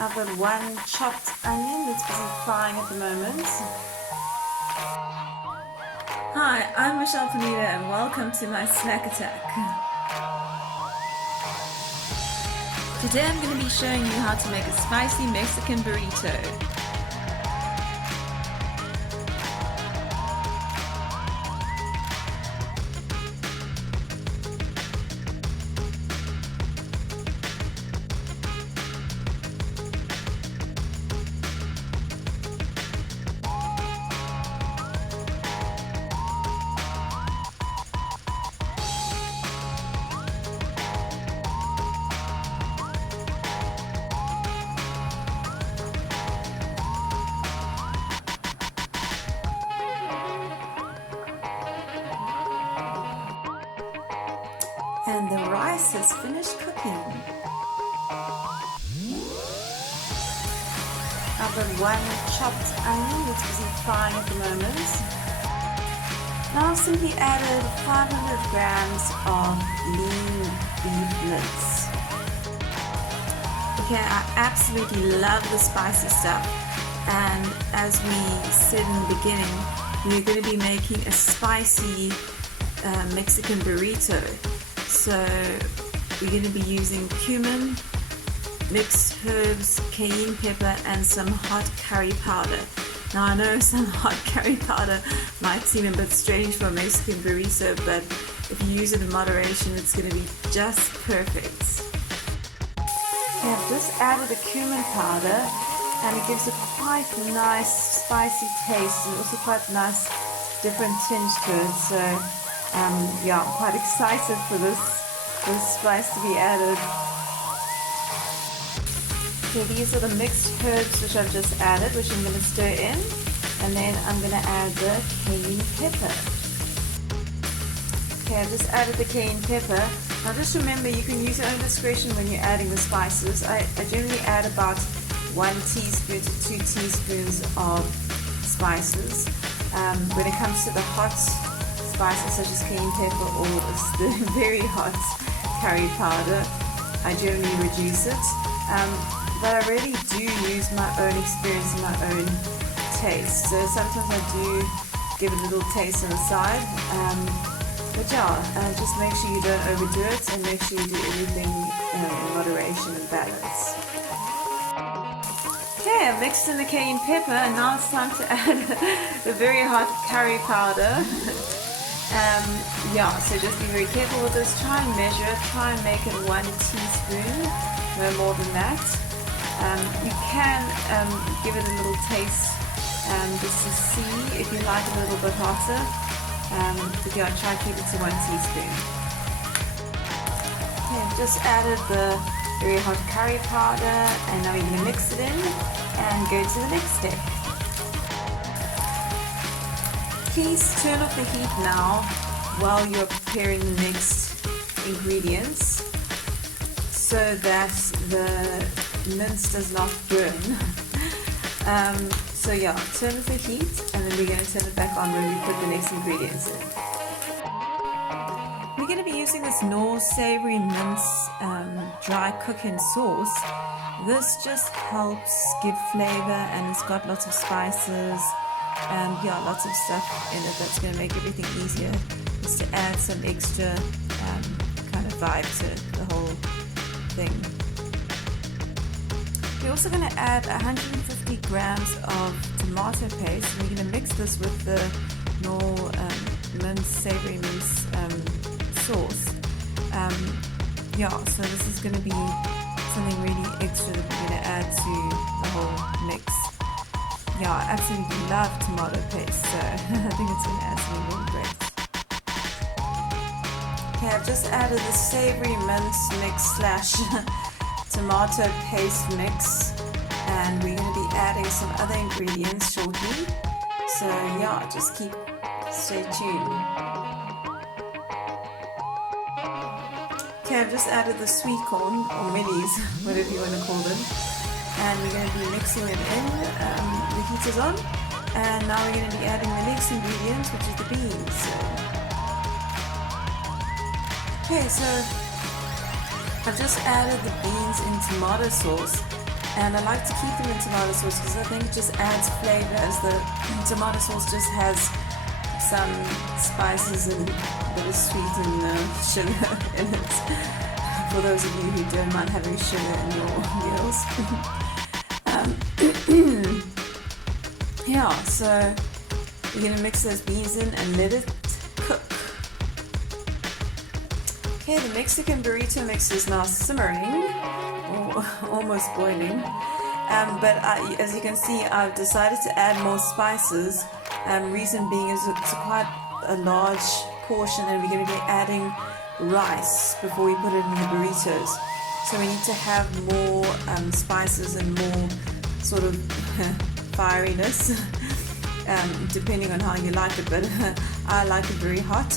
I've got one chopped onion that's busy frying at the moment. Hi, I'm Michelle Pineda and welcome to my snack attack. Today I'm going to be showing you how to make a spicy Mexican burrito. And the rice has finished cooking. I've got one chopped onion that's busy frying at the moment. Now I've simply added 500 grams of lean beef mince. Okay, I absolutely love the spicy stuff. And as we said in the beginning, we're going to be making a spicy Mexican burrito. So we're going to be using cumin, mixed herbs, cayenne pepper, and some hot curry powder. Now I know some hot curry powder might seem a bit strange for a Mexican burrito, but if you use it in moderation, it's going to be just perfect. I've just added the cumin powder, and it gives a quite nice spicy taste and also quite a nice different tinge to it. So yeah, I'm quite excited for this spice to be added. Okay, these are the mixed herbs which I've just added, which I'm going to stir in, and then I'm going to add the cayenne pepper. Okay, I've just added the cayenne pepper. Now just remember, you can use your own discretion when you're adding the spices. I generally add about 1 teaspoon to 2 teaspoons of spices. When it comes to the hot spices such as cayenne pepper or the very hot curry powder, I generally reduce it. But I really do use my own experience and my own taste. So sometimes I do give a little taste on the side. But yeah, just make sure you don't overdo it and make sure you do everything in moderation and balance. Okay, I've mixed in the cayenne pepper and now it's time to add the very hot curry powder. Yeah, so just be very careful with this. Try and measure it. Try and make it 1 teaspoon, no more than that. You can give it a little taste just to see if you like it a little bit hotter. But yeah, try and keep it to 1 teaspoon. Okay, I've just added the very hot curry powder, and now you're going to mix it in and go to the next step. Please turn off the heat now while you're preparing the next ingredients so that the mince does not burn. So yeah, turn off the heat and then we're going to turn it back on when we put the next ingredients in. We're going to be using this Knorr savory mince dry cooking sauce. This just helps give flavor and it's got lots of spices. And yeah, lots of stuff in it that's going to make everything easier, just to add some extra kind of vibe to the whole thing. We're also going to add 150 grams of tomato paste. We're going to mix this with the Knorr savory mince sauce. Yeah, so this is going to be something really extra that we're going to add to the whole mix. Yeah, I absolutely love tomato paste, so I think it's going to add something really great. Okay, I've just added the savory mince mix / tomato paste mix, and we're going to be adding some other ingredients shortly. So yeah, just stay tuned. Okay, I've just added the sweet corn, or minis, whatever you want to call them. And we're going to be mixing it in. The heat is on, and now we're going to be adding the next ingredient, which is the beans. Okay, so I've just added the beans in tomato sauce, And I like to keep them in tomato sauce because I think it just adds flavor, as the tomato sauce just has some spices and a bit of sweet and sugar in it. For those of you who don't mind having sugar in your meals. Yeah, so we're going to mix those beans in and let it cook. Okay, the Mexican burrito mix is now simmering, or almost boiling. But as you can see, I've decided to add more spices. Reason being is it's quite a large portion, and we're going to be adding rice before we put it in the burritos. So we need to have more spices and more sort of fieriness, depending on how you like it, but I like it very hot.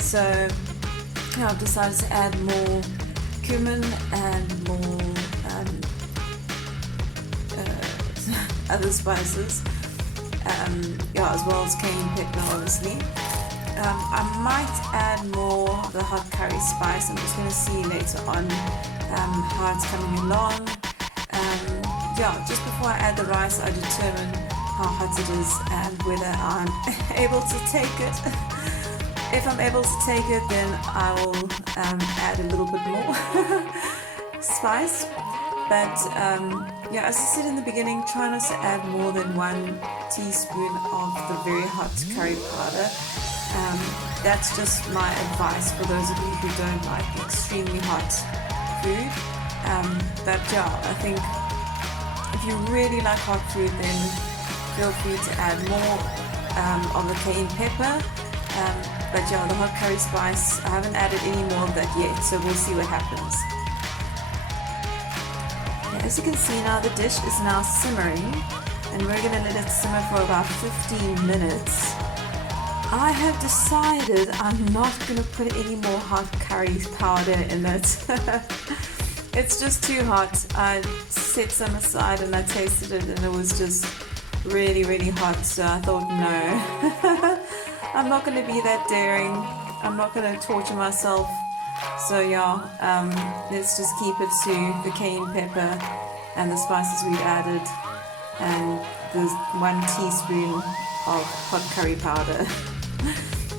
So I've decided to add more cumin and more other spices, as well as cayenne pepper, obviously. I might add more of the hot curry spice. I'm just going to see later on how it's coming along. Just before I add the rice, I determine how hot it is and whether I'm able to take it. If I'm able to take it, then I will add a little bit more spice. But as I said in the beginning, try not to add more than 1 teaspoon of the very hot curry powder. That's just my advice for those of you who don't like extremely hot food. I think if you really like hot food, then feel free to add more of the cayenne pepper. The hot curry spice, I haven't added any more of that yet, so we'll see what happens. As you can see now, the dish is now simmering, and we're going to let it simmer for about 15 minutes. I have decided I'm not going to put any more hot curry powder in it. It's just too hot. I set some aside and I tasted it, and it was just really, really hot, so I thought, no. I'm not going to be that daring. I'm not going to torture myself. So let's just keep it to the cayenne pepper and the spices we've added, and the 1 teaspoon of hot curry powder.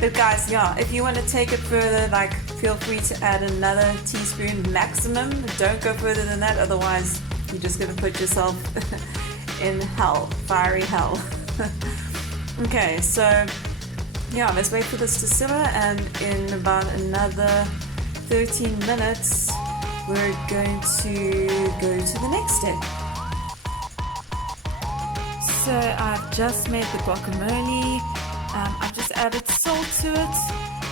But guys, if you want to take it further, feel free to add another teaspoon maximum. Don't go further than that, otherwise you're just going to put yourself in hell, fiery hell. Okay, so let's wait for this to simmer, and in about another 13 minutes we're going to go to the next step. So I've just made the guacamole. I've just added salt to it.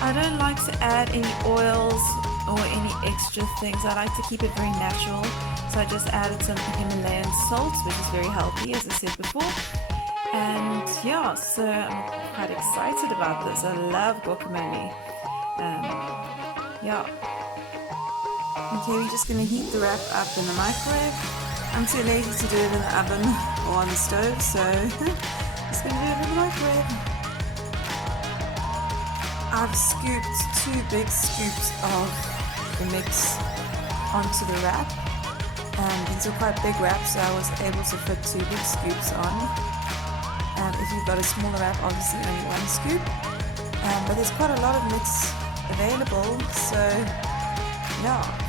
I don't like to add any oils or any extra things. I like to keep it very natural. So I just added some Himalayan salt, which is very healthy, as I said before. And so I'm quite excited about this. I love guacamole. Okay, we're just going to heat the wrap up in the microwave. I'm too lazy to do it in the oven or on the stove, so just going to do it in the microwave. I've scooped 2 big scoops of the mix onto the wrap. These are quite big wraps, so I was able to fit 2 big scoops on. If you've got a smaller wrap, obviously only 1 scoop. But there's quite a lot of mix available, so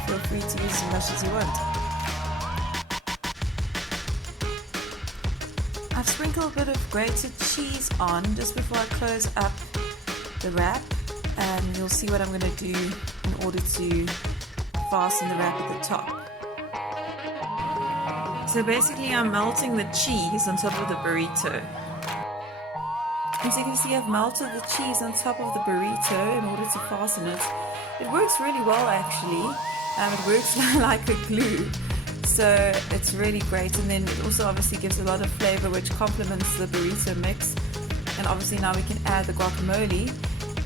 feel free to use as much as you want. I've sprinkled a bit of grated cheese on just before I close up the wrap, and you'll see what I'm going to do in order to fasten the wrap at the top. So basically I'm melting the cheese on top of the burrito. As you can see, I've melted the cheese on top of the burrito in order to fasten it. It works really well, actually. It works like a glue, so it's really great. And then it also obviously gives a lot of flavor, which complements the burrito mix. And obviously now we can add the guacamole.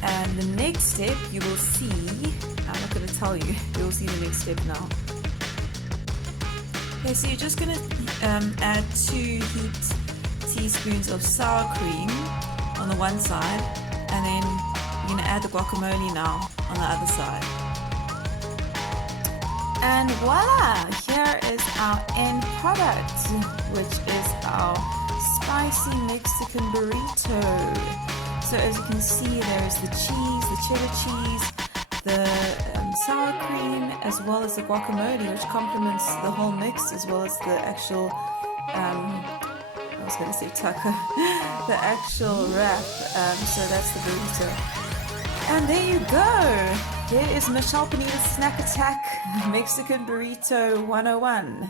And the next step you will see, I'm not going to tell you, you'll see the next step now. Okay, so you're just going to add 2 heaped teaspoons of sour cream on the one side, and then you're going to add the guacamole now on the other side. And voila! Here is our end product, which is our spicy Mexican burrito. So as you can see, there's the cheese, the cheddar cheese, the sour cream, as well as the guacamole, which complements the whole mix, as well as the actual, I was going to say taco, the actual wrap. So that's the burrito. And there you go. There is Michelle Pineda's Snack Attack Mexican Burrito 101.